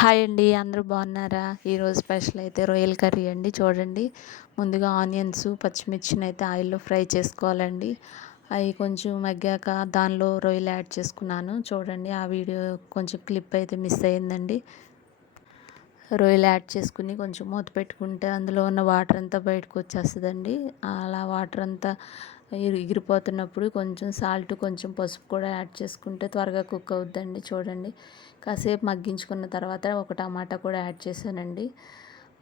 Hi అండి అందరూ బాగున్నారా? ఈరోజు స్పెషల్ అయితే రొయ్యల కర్రీ అండి. చూడండి ముందుగా ఆనియన్స్ పచ్చిమిర్చిని అయితే ఆయిల్లో ఫ్రై చేసుకోవాలండి. అవి కొంచెం మగ్గాక దానిలో రొయ్యలు యాడ్ చేసుకున్నాను. చూడండి ఆ వీడియో కొంచెం క్లిప్ అయితే మిస్ అయిందండి రొయ్యలు యాడ్ చేసుకుని కొంచెం మూత పెట్టుకుంటే అందులో ఉన్న వాటర్ అంతా బయటకు వచ్చేస్తుందండి. అలా వాటర్ అంతా ఎగిరిపోతున్నప్పుడు కొంచెం సాల్ట్ కొంచెం పసుపు కూడా యాడ్ చేసుకుంటే త్వరగా కుక్ అవుద్దండి చూడండి. కాసేపు మగ్గించుకున్న తర్వాత ఒక టమాటా కూడా యాడ్ చేశానండి.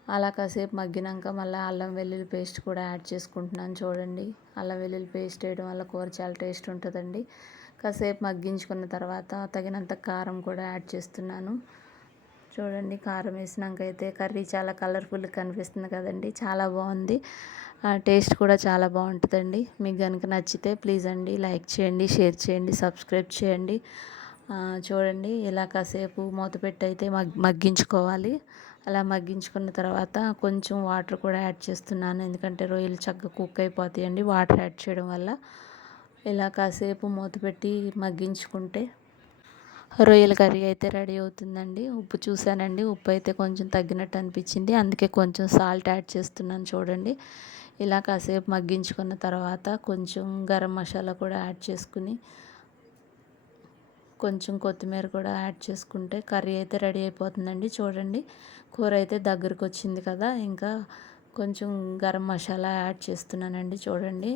అలా కాసేపు మగ్గినాక మళ్ళీ అల్లం వెల్లుల్లి పేస్ట్ కూడా యాడ్ చేసుకుంటున్నాను చూడండి. అల్లం వెల్లుల్లి పేస్ట్ వేయడం వల్ల కూర చాలా టేస్ట్ ఉంటుందండి. కాసేపు మగ్గించుకున్న తర్వాత తగినంత కారం కూడా యాడ్ చేస్తున్నాను. చూడండి కారం వేసినాక అయితే కర్రీ చాలా కలర్ఫుల్గా కనిపిస్తుంది కదండి చాలా బాగుంది. టేస్ట్ కూడా చాలా బాగుంటుందండి. మీకు కనుక నచ్చితే ప్లీజ్ అండి లైక్ చేయండి షేర్ చేయండి సబ్స్క్రైబ్ చేయండి. చూడండి ఇలా కాసేపు మూత పెట్టి అయితే మగ్ మగ్గించుకోవాలి. అలా మగ్గించుకున్న తర్వాత కొంచెం వాటర్ కూడా యాడ్ చేస్తున్నాను. ఎందుకంటే రొయ్యలు చక్కగా కుక్ అయిపోతాయండి వాటర్ యాడ్ చేయడం వల్ల. ఇలా కాసేపు మూత పెట్టి మగ్గించుకుంటే రొయ్యల కర్రీ అయితే రెడీ అవుతుందండి. ఉప్పు చూశానండి ఉప్పు అయితే కొంచెం తగ్గినట్టు అనిపించింది. అందుకే కొంచెం సాల్ట్ యాడ్ చేస్తున్నాను చూడండి. ఇలా కాసేపు మగ్గించుకున్న తర్వాత కొంచెం గరం మసాలా కూడా యాడ్ చేసుకుని కొంచెం కొత్తిమీర కూడా యాడ్ చేసుకుంటే కర్రీ అయితే రెడీ అయిపోతుందండి చూడండి. కూర అయితే దగ్గరకు వచ్చింది కదా ఇంకా కొంచెం గరం మసాలా యాడ్ చేస్తున్నానండి చూడండి.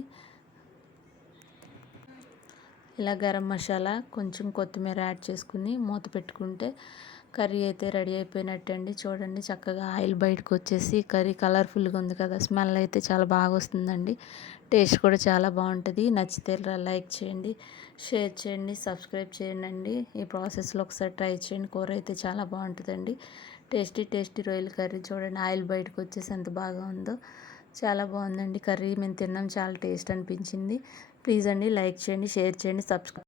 ఇలా గరం మసాలా కొంచెం కొత్తిమీర యాడ్ చేసుకుని మూత పెట్టుకుంటే కర్రీ అయితే రెడీ అయిపోయినట్టు అండి చూడండి చక్కగా ఆయిల్ బయటకు వచ్చేసి కర్రీ కలర్ఫుల్గా ఉంది కదా స్మెల్ అయితే చాలా బాగా వస్తుందండి. టేస్ట్ కూడా చాలా బాగుంటుంది. నచ్చితే లైక్ చేయండి షేర్ చేయండి సబ్స్క్రైబ్ చేయండి. ఈ ప్రాసెస్లో ఒకసారి ట్రై చేయండి. కూర అయితే చాలా బాగుంటుందండి. టేస్టీ టేస్టీ రొయ్యల కర్రీ. చూడండి ఆయిల్ బయటకు వచ్చేసి ఎంత బాగా ఉందో. చాలా బాగుందండి కర్రీ. మేము తిన్నాం. చాలా టేస్ట్ అనిపించింది. ప్లీజ్ అండి లైక్ చేయండి షేర్ చేయండి సబ్స్క్రైబ్